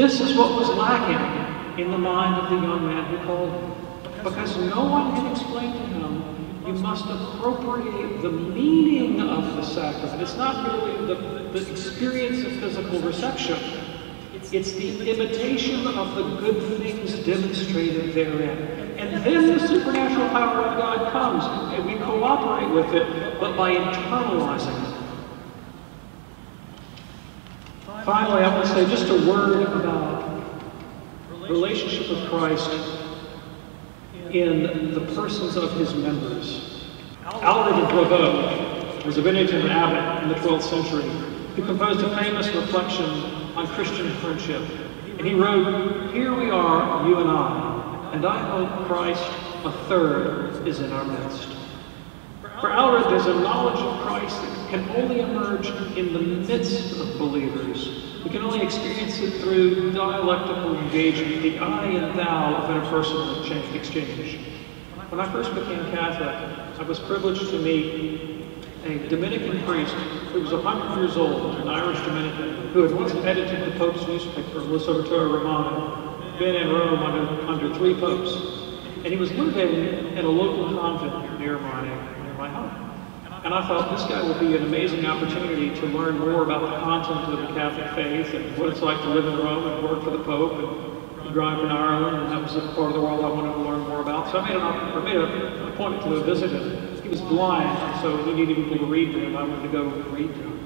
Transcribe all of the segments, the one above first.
This is what was lacking in the mind of the young man who called him. Because no one had explained to him, you must appropriate the meaning of the sacrament. It's not merely the experience of physical reception. It's the imitation of the good things demonstrated therein. And then the supernatural power of God comes, and we cooperate with it, but by internalizing it. Finally, I want to say just a word about relationship with Christ in the persons of his members. Albert of Clairvaux was a Benedictine abbot in the 12th century who composed a famous reflection on Christian friendship. And he wrote, "Here we are, you and I hope Christ, a third, is in our midst." For Albert, there's a knowledge of Christ that can only emerge in the midst of believers. We can only experience it through dialectical engagement, the I and thou of interpersonal exchange. When I first became Catholic, I was privileged to meet a Dominican priest who was 100 years old, an Irish Dominican, who had once edited the Pope's newspaper, L'Osservatore Romano, been in Rome under 3 popes, and he was living in a local convent near my home. And I thought this guy would be an amazing opportunity to learn more about the content of the Catholic faith and what it's like to live in Rome and work for the Pope and drive in Ireland, and that was a part of the world I wanted to learn more about. So I made an appointment to go visit him. He was blind, so he needed people to read to him. I wanted to go read to him.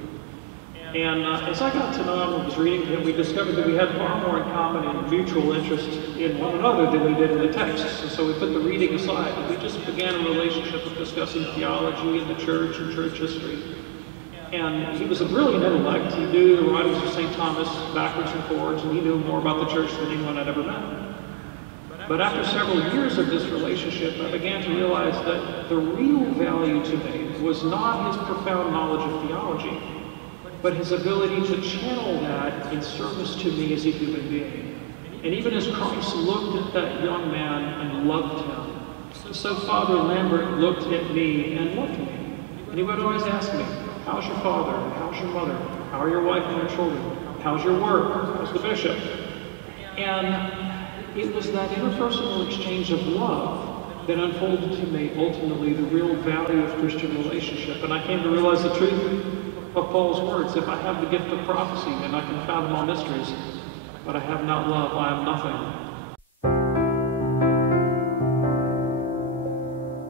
And as I got to know him and was reading to him, we discovered that we had far more in common and mutual interest in one another than we did in the texts. And so we put the reading aside, and we just began a relationship of discussing theology and the church and church history. And he was a brilliant intellect. He knew the writings of St. Thomas backwards and forwards, and he knew more about the church than anyone I'd ever met. But after several years of this relationship, I began to realize that the real value to me was not his profound knowledge of theology, but his ability to channel that in service to me as a human being. And even as Christ looked at that young man and loved him, so Father Lambert looked at me and loved me. And he would always ask me, how's your father? How's your mother? How are your wife and your children? How's your work? How's the bishop? And it was that interpersonal exchange of love that unfolded to me ultimately the real value of Christian relationship. And I came to realize the truth of Paul's words: if I have the gift of prophecy and I can fathom all mysteries, but I have not love, I am nothing.